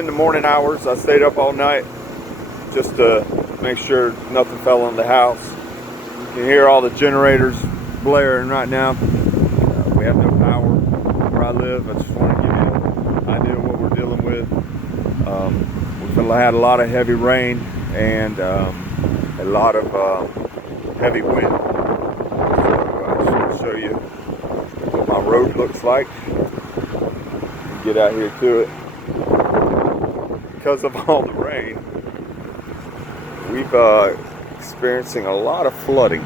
in the morning hours. I stayed up all night just to make sure nothing fell on the house. You can hear all the generators blaring right now. We have no power where I live. I just want to give you an idea of what we're dealing with. We've had a lot of heavy rain and a lot of heavy wind. So I just want to show you what my road looks like. Get out here to it. Because of all the rain, we've experiencing a lot of flooding.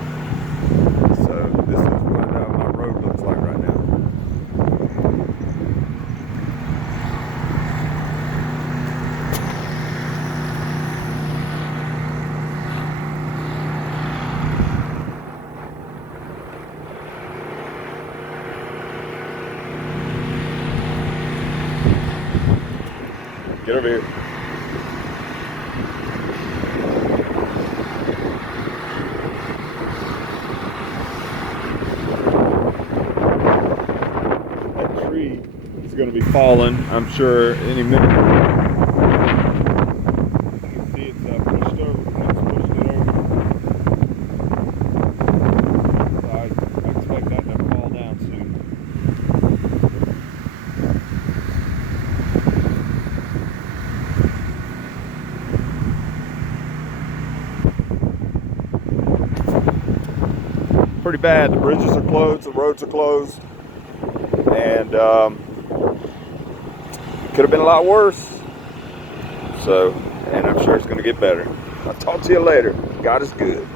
So this is what my road looks like right now. Get over here. That tree is going to be falling, I'm sure, any minute. You can see it's pushed over. It's pushed it over. So I expect that to fall down soon. Pretty bad. The bridges are closed, the roads are closed, and could have been a lot worse. So, and I'm sure it's going to get better. I'll talk to you later. God is good.